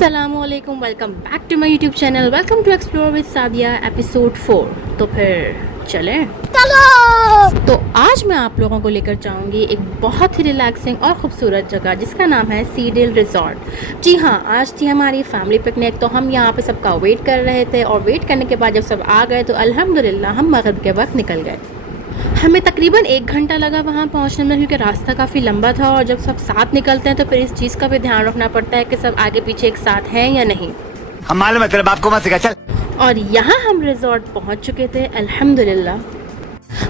अस्सलामुअलैकुम, welcome back to my YouTube channel. Welcome to explore with Sadia episode 4। तो फिर चलें। चलो। तो आज मैं आप लोगों को लेकर जाऊंगी एक बहुत ही रिलैक्सिंग और ख़ूबसूरत जगह जिसका नाम है सीडेल रिजॉर्ट। जी हाँ, आज थी हमारी फैमिली पिकनिक। तो हम यहाँ पे सबका वेट कर रहे थे और वेट करने के बाद जब सब आ गए तो अल्हम्दुलिल्लाह हम मगरिब के वक्त निकल गए। हमें तकरीबन 1 घंटा लगा वहाँ पहुँचने में, क्योंकि रास्ता काफ़ी लंबा था और जब सब साथ निकलते हैं तो फिर इस चीज़ का भी ध्यान रखना पड़ता है कि सब आगे पीछे एक साथ हैं या नहीं। हम मालूम है तेरे बाप को मत सिखा, चल। और यहाँ हम रिजॉर्ट पहुँच चुके थे अल्हम्दुलिल्लाह।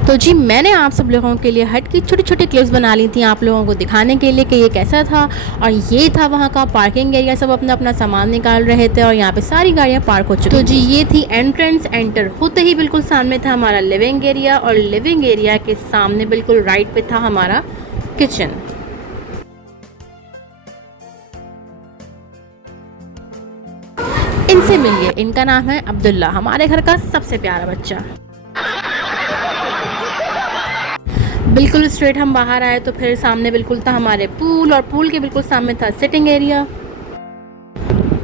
तो जी मैंने आप सब लोगों के लिए हट की छोटी छोटी क्लिप्स बना ली थी आप लोगों को दिखाने के लिए कि ये कैसा था। और ये था वहाँ का पार्किंग एरिया, सब अपना अपना सामान निकाल रहे थे और यहाँ पे सारी गाड़ियाँ पार्क हो चुकी। तो जी ये थी एंट्रेंस। एंटर होते ही बिल्कुल सामने था हमारा लिविंग एरिया और लिविंग एरिया के सामने बिल्कुल राइट पे था हमारा किचन। इनसे मिलिए, इनका नाम है अब्दुल्ला, हमारे घर का सबसे प्यारा बच्चा। बिल्कुल स्ट्रेट हम बाहर आए तो फिर सामने बिल्कुल था हमारे पूल और पूल के बिल्कुल सामने था सिटिंग एरिया।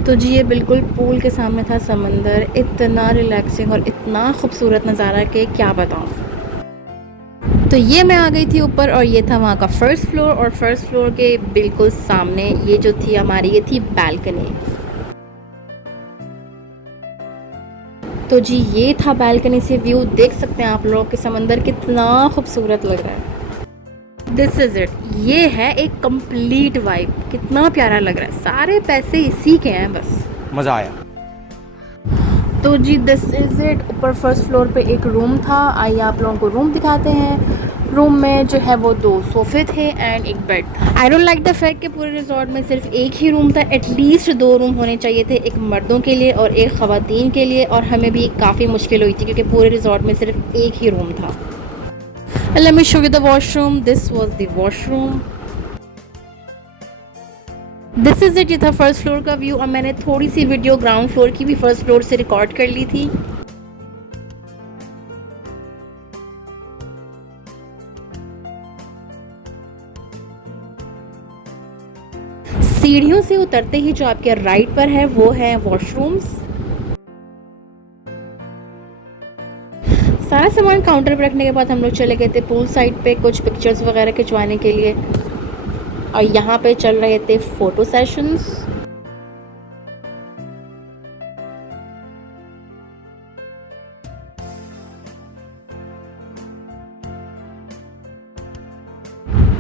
तो जी ये बिल्कुल पूल के सामने था समंदर। इतना रिलैक्सिंग और इतना खूबसूरत नज़ारा कि क्या बताऊं। तो ये मैं आ गई थी ऊपर और ये था वहाँ का फर्स्ट फ्लोर और फर्स्ट फ्लोर के बिल्कुल सामने ये जो थी हमारी ये थी बैल्कनी। तो जी ये था बैल्कनी से व्यू, देख सकते हैं आप लोग कि समंदर कितना खूबसूरत लग रहा है। दिस इज़ इट, ये है एक कंप्लीट वाइब। कितना प्यारा लग रहा है, सारे पैसे इसी के हैं बस। मजा आया। तो जी दिस इज़ इट। ऊपर फर्स्ट फ्लोर पे एक रूम था, आइए आप लोगों को रूम दिखाते हैं। रूम में जो है वो 2 सोफ़े थे एंड एक बेड था। I don't like the fact कि पूरे रिजॉर्ट में सिर्फ एक ही रूम था। एटलीस्ट 2 रूम होने चाहिए थे, एक मर्दों के लिए और एक ख़वातीन के लिए। और हमें भी काफ़ी मुश्किल हुई थी क्योंकि पूरे रिजॉर्ट में सिर्फ एक ही रूम था। Let me show you the washroom. This was the washroom. This is it. ये था फर्स्ट फ्लोर का व्यू और मैंने थोड़ी सी वीडियो ग्राउंड फ्लोर की भी फर्स्ट फ्लोर से रिकॉर्ड कर ली थी। सीढ़ियों से उतरते ही जो आपके राइट पर है वो है वॉशरूम्स। सारा सामान काउंटर पर रखने के बाद हम लोग चले गए थे पूल साइड पे कुछ पिक्चर्स वगैरह खिंचवाने के लिए और यहाँ पे चल रहे थे फ़ोटो सेशंस।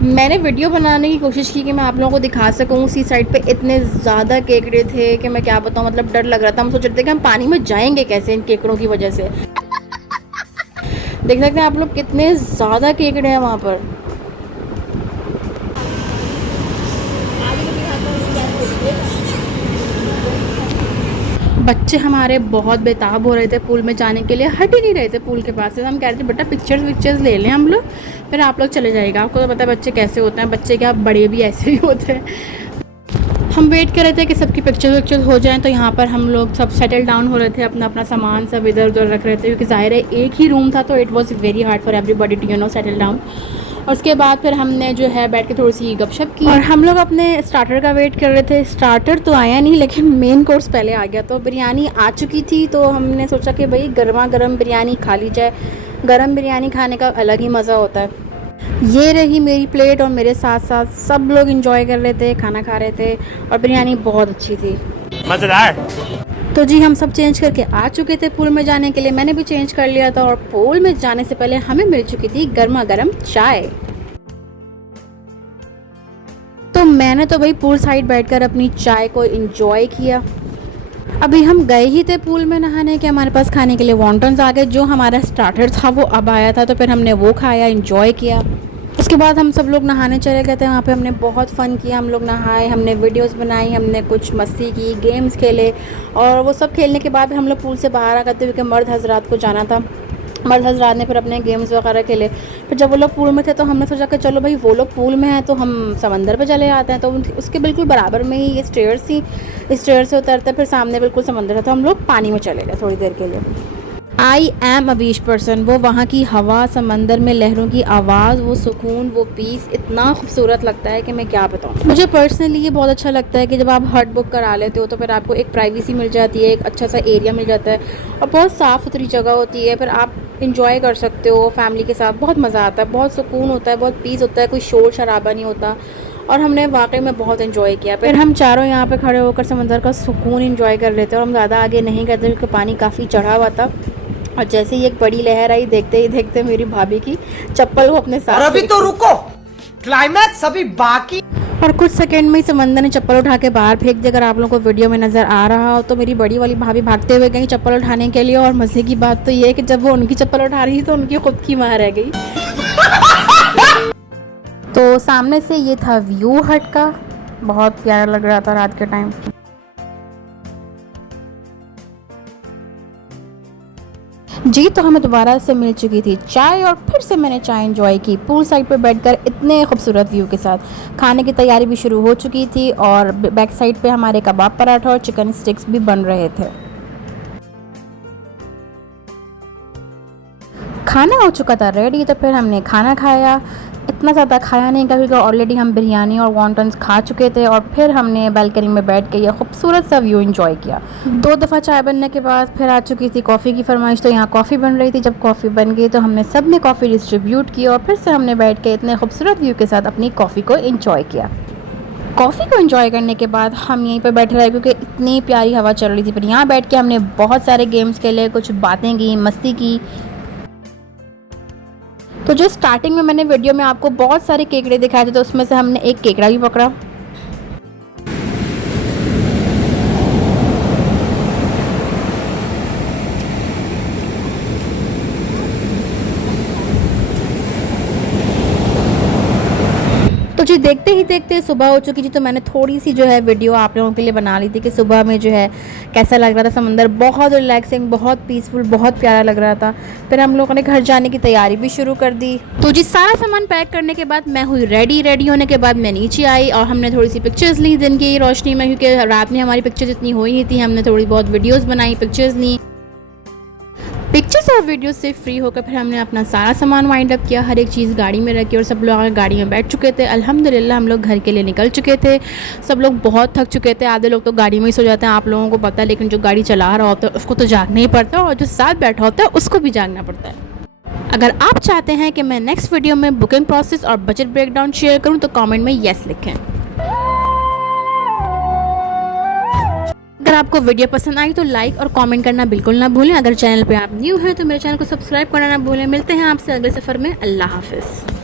मैंने वीडियो बनाने की कोशिश की कि मैं आप लोगों को दिखा सकूं। उसी साइड पे इतने ज़्यादा केकड़े थे कि मैं क्या बताऊं, मतलब डर लग रहा था। हम सोच रहे थे कि हम पानी में जाएंगे कैसे इन केकड़ों की वजह से। देख सकते हैं आप लोग कितने ज़्यादा केकड़े हैं वहाँ पर। बच्चे हमारे बहुत बेताब हो रहे थे पूल में जाने के लिए, हट ही नहीं रहे थे पूल के पास से। हम कह रहे थे बेटा पिक्चर्स ले लें हम लोग, फिर आप लोग चले जाएगा। आपको तो पता है बच्चे कैसे होते हैं, बच्चे क्या बड़े भी ऐसे ही होते हैं। हम वेट कर रहे थे कि सबकी पिक्चर्स हो जाएं। तो यहाँ पर हम लोग सब सेटल डाउन हो रहे थे, अपना अपना सामान सब इधर उधर रख रहे थे क्योंकि ज़ाहिर है एक ही रूम था तो it was very hard for everybody to settle down. और उसके बाद फिर हमने जो है बैठ के थोड़ी सी गपशप की और हम लोग अपने स्टार्टर का वेट कर रहे थे। स्टार्टर तो आया नहीं लेकिन मेन कोर्स पहले आ गया। तो बिरयानी आ चुकी थी तो हमने सोचा कि भाई गर्मा गर्म बिरयानी खा ली जाए। गर्म बिरयानी खाने का अलग ही मज़ा होता है। ये रही मेरी प्लेट और मेरे साथ साथ सब लोग इंजॉय कर रहे थे, खाना खा रहे थे और बिरयानी बहुत अच्छी थी, मजेदार। तो जी हम सब चेंज करके आ चुके थे पूल में जाने के लिए। मैंने भी चेंज कर लिया था और पूल में जाने से पहले हमें मिल चुकी थी गर्मा गर्म चाय। तो मैंने तो भाई पूल साइड बैठकर अपनी चाय को एंजॉय किया। अभी हम गए ही थे पूल में नहाने के, हमारे पास खाने के लिए वॉन्टन्स आ गए। जो हमारा स्टार्टर था वो अब आया था तो फिर हमने वो खाया, एंजॉय किया। उसके बाद हम सब लोग नहाने चले गए थे। वहाँ पे हमने बहुत फ़न किया, हम लोग नहाए, हमने वीडियोस बनाई, हमने कुछ मस्ती की, गेम्स खेले। और वो सब खेलने के बाद हम लोग पूल से बाहर आ गए थे क्योंकि मर्द हजरात को जाना था। मर्द हजरात ने फिर अपने गेम्स वगैरह खेले। फिर जब वो लोग पूल में थे तो हमने सोचा कि चलो भाई वो लोग पूल में हैं तो हम समंदर पे चले आते हैं। तो उसके बिल्कुल बराबर में ही ये स्टेयर्स थी, इस स्टेयर से उतरते फिर सामने बिल्कुल समंदर है तो हम लोग पानी में चले गए थोड़ी देर के लिए। I am a beach person. वो वहाँ की हवा, समंदर में लहरों की आवाज़, वो सुकून, वो पीस इतना खूबसूरत लगता है कि मैं क्या बताऊँ। मुझे पर्सनली ये बहुत अच्छा लगता है कि जब आप हट बुक करा लेते हो तो फिर आपको एक प्राइवेसी मिल जाती है, एक अच्छा सा एरिया मिल जाता है और बहुत साफ़ सुथरी जगह होती है। फिर आप इंजॉय कर सकते हो फैमिली के साथ, बहुत मज़ा आता है, बहुत सुकून होता है, बहुत पीस होता है, कोई शोर शराबा नहीं होता और हमने वाकई में बहुत एंजॉय किया। फिर हम चारों यहाँ पे खड़े होकर समंदर का सुकून एंजॉय कर रहे थे और हम ज़्यादा आगे नहीं गए थे क्योंकि पानी काफ़ी चढ़ा हुआ था। और जैसे ही एक बड़ी लहर आई, देखते ही देखते मेरी भाभी की चप्पल को अपने साथ, और अभी तो रुको, क्लाइमैक्स अभी बाकी। और कुछ सेकंड में ही समंदर ने चप्पल उठा के बाहर फेंक दी। अगर आप लोगों को वीडियो में नज़र आ रहा हो तो मेरी बड़ी वाली भाभी भागते हुए गई चप्पल उठाने के लिए। और मज़े की बात तो ये है कि जब वो उनकी चप्पल उठा रही थी तो उनकी खुद की वहाँ रह गई। तो सामने से ये था व्यू हट का, बहुत प्यारा लग रहा था रात के टाइम। जी तो हमें दोबारा से मिल चुकी थी चाय और फिर से मैंने चाय एंजॉय की पूल साइड पे बैठकर इतने खूबसूरत व्यू के साथ। खाने की तैयारी भी शुरू हो चुकी थी और बैक साइड पे हमारे कबाब पराठा और चिकन स्टिक्स भी बन रहे थे। खाना हो चुका था रेडी, तो फिर हमने खाना खाया। इतना ज़्यादा खाया नहीं क्योंकि ऑलरेडी हम बिरयानी और वॉन्टन्स खा चुके थे। और फिर हमने बालकनी में बैठ के यह खूबसूरत सा व्यू एंजॉय किया। 2 दफ़ा चाय बनने के बाद फिर आ चुकी थी कॉफ़ी की फरमाइश, तो यहाँ कॉफ़ी बन रही थी। जब कॉफ़ी बन गई तो हमने सब ने कॉफ़ी डिस्ट्रीब्यूट की और फिर से हमने बैठ के इतने खूबसूरत व्यू के साथ अपनी कॉफ़ी को एंजॉय किया। कॉफ़ी को एंजॉय करने के बाद हम यहीं पर बैठे रहे क्योंकि इतनी प्यारी हवा चल रही थी। फिर यहाँ बैठ के हमने बहुत सारे गेम्स खेले, कुछ बातें की, मस्ती की। तो जो स्टार्टिंग में मैंने वीडियो में आपको बहुत सारे केकड़े दिखाए थे तो उसमें से हमने एक केकड़ा भी पकड़ा। तो जी देखते ही देखते सुबह हो चुकी थी, तो मैंने थोड़ी सी जो है वीडियो आप लोगों के लिए बना ली थी कि सुबह में जो है कैसा लग रहा था समंदर। बहुत रिलैक्सिंग, बहुत पीसफुल, बहुत प्यारा लग रहा था। फिर हम लोगों ने घर जाने की तैयारी भी शुरू कर दी। तो जी सारा सामान पैक करने के बाद मैं हुई रेडी होने के बाद मैं नीचे आई और हमने थोड़ी सी पिक्चर्स ली दिन की रोशनी में, क्योंकि रात में हमारी पिक्चर्स इतनी हुई नहीं थी। हमने थोड़ी बहुत वीडियोज़ बनाई, पिक्चर्स ली। पिक्चर्स और वीडियो से फ्री होकर फिर हमने अपना सारा सामान वाइंड अप किया, हर एक चीज़ गाड़ी में रखी और सब लोग गाड़ी में बैठ चुके थे। अल्हम्दुलिल्लाह हम लोग घर के लिए निकल चुके थे। सब लोग बहुत थक चुके थे, आधे लोग तो गाड़ी में ही सो जाते हैं, आप लोगों को पता है। लेकिन जो गाड़ी चला रहा होता है उसको तो जागना ही पड़ता है और जो साथ बैठा होता है उसको भी जागना पड़ता है। अगर आप चाहते हैं कि मैं नेक्स्ट वीडियो में बुकिंग प्रोसेस और बजट ब्रेकडाउन शेयर करूँ तो कॉमेंट में येस लिखें। अगर आपको वीडियो पसंद आई तो लाइक और कमेंट करना बिल्कुल ना भूलें। अगर चैनल पे आप न्यू हैं तो मेरे चैनल को सब्सक्राइब करना ना भूलें। मिलते हैं आपसे अगले सफ़र में। अल्लाह हाफ़िज़।